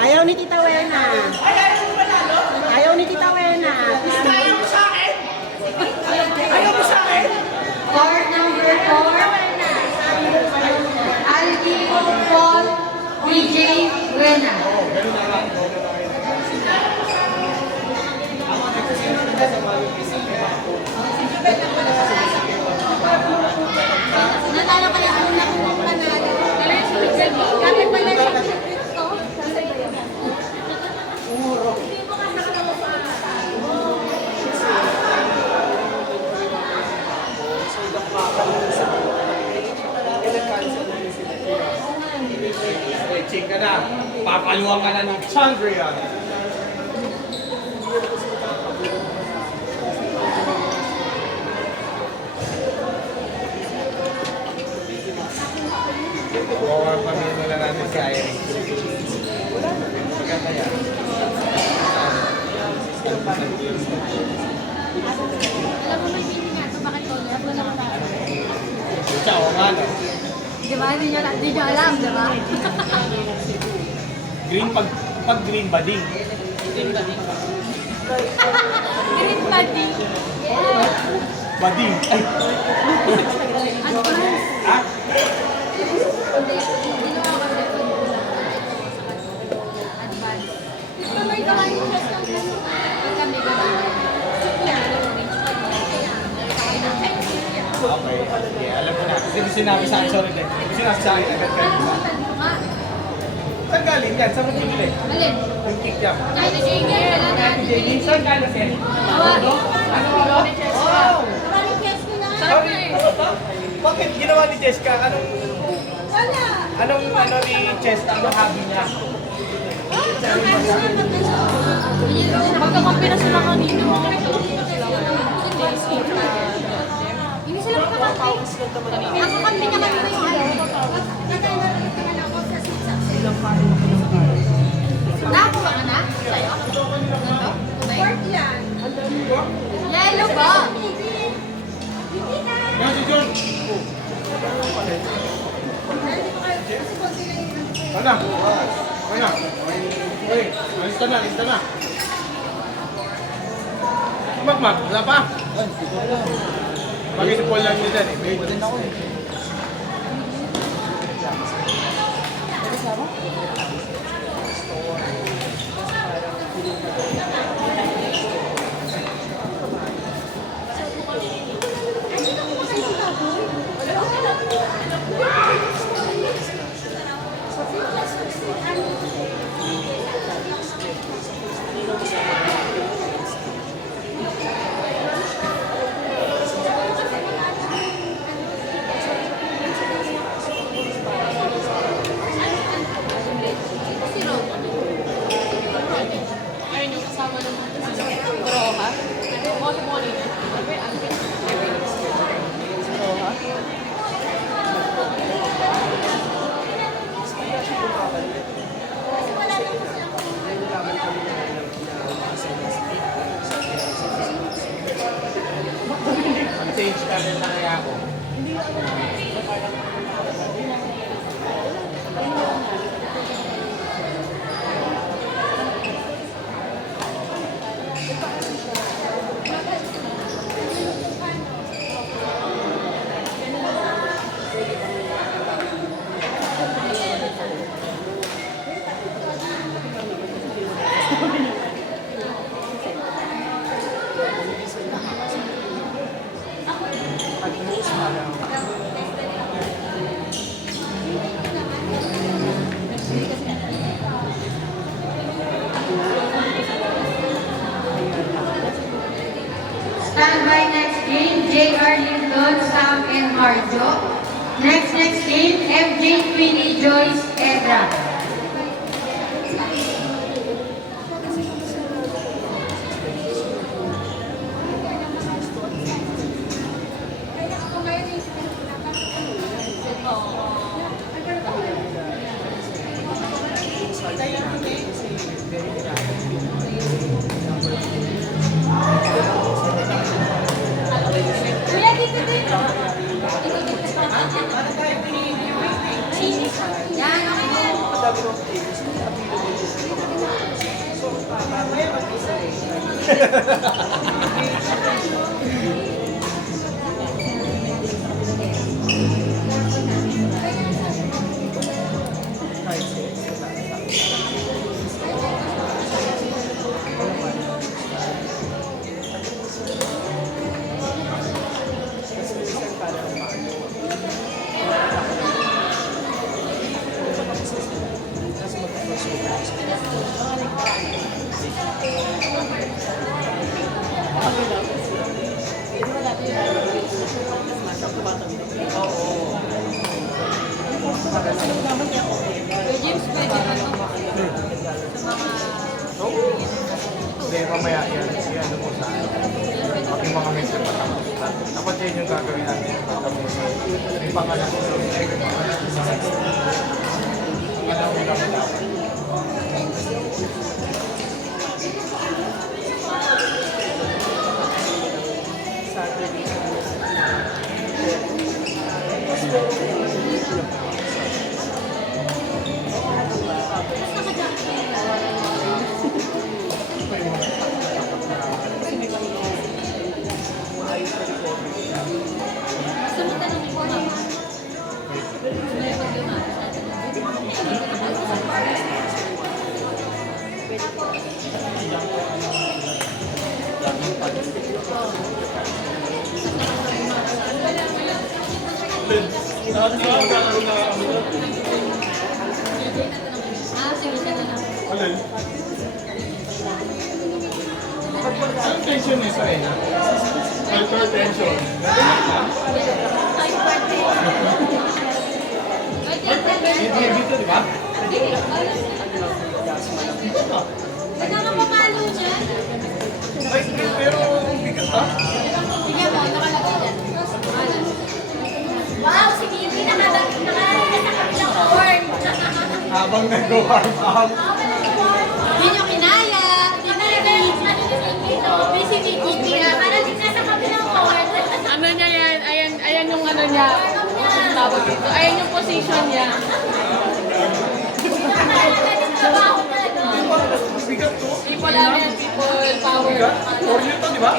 Ayaw ni Tita Wena. Ayaw ni Tita Wena. Ayaw mo sa akin? Ayaw mo sa akin? Card number 4, Alvin Paul DJ Buena. Natalo kaya ano na kung panalo. Kami pala siya ito. Stretching ka na. Papaluwang ka na ng Sangria. Bawa pamilya na natin si Irene. Maganda yan. Alam mo may meaning nga ito, bakit ko? Wala ko na. Ciao, ano? Di ba? Hindi nyo alam, di ba? Green pag green bading. Green body. Bading. Ay. Advance. Ha? Ginawa ko rin. Advance. Ito may gawin yung test ng ganun. Pag kami gawin. Okay. Yeah, alam ko na. Kasi sinabi sa akin, sorry din. Sinabi sa akin agad kanina. Saan galing yan? Saan mo pinili? Alin? Yung kick yan. Kahit si Junior, wala na. Ate Jamie, saan galing yan? Ano? Oh! Maraming test ko na. Sorry, ano ba? Bakit ginawa ni Jessica? Wala. Anong ni Jessica? Anong hobby niya? Magkakampira sila kanino. Hindi sila magkakampi. Ang kakampi naman ito yung ano. Nakakuha ka na? Sa'yo? Ito? Pork yan. Yellow ba? Yan si John! Ano? Ano? Uy, alis ka na, alis ka na. Magmag, wala pa? Bakit si Paul lang nila eh? Wait. Change ka rin na kaya ako. Standby next game, J.R. Lindon, Sam, and Marjo. Next game, FJ, Queenie, Joyce, Edra. Kuya, dito din. Yan, okay na. sabi ko, so, mamaya mag-isa eh. James, pwede ba ito? Hindi, mamaya yan. Ano mo sa pag yung mga medyo matapos na. Dapat yan yung gagawin natin. Tapos, may pangalan ko. Sige, sige na lang. Alin? Anong tension niya sa ina? Hypertension. Hindi dito, di ba? Nakakapapalo niya. Ay, pero bigat ha? Sige mo, nakalagay dyan. Wow, sige, hindi nakalagay sa kabilang horn. Habang nag-warm up. Yun yung kinaya. Busy meeting. Parang din nasa kabilang horn. Ano niya yan? Ayan yung ano niya. Tawag dito. Ayan yung position niya. Trabaho na, no? Bigat to. People ano yan, people power. Bigat? 4 Newton, di ba?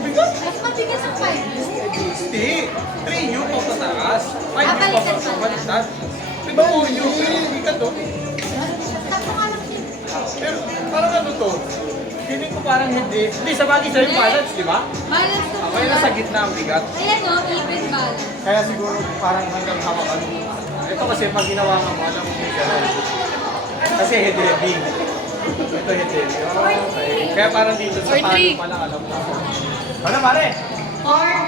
Bigat? Mas matigas ang 5. Hindi. 3 Newton pataas. 5 Newton baliktad pa pala. baliktad. Di ba 4 Newton? Pero bigat to. Tapos nga lang siya. Pero parang ano to? Feeling ko parang hindi. Hindi, sa bagay sa'yo balance, di ba? Balance to. Kaya nasa gitna ang bigat. Ayan, no? Even balance. Kaya siguro parang hanggang hawakan mo. Ito kasi pag ginawa ka mo, alam mo may gano'n. Kasi head-heavy. Ito head-heavy. Okay. Kaya parang dito sa Or palo three. pa lang alam mo. Ano pare? 4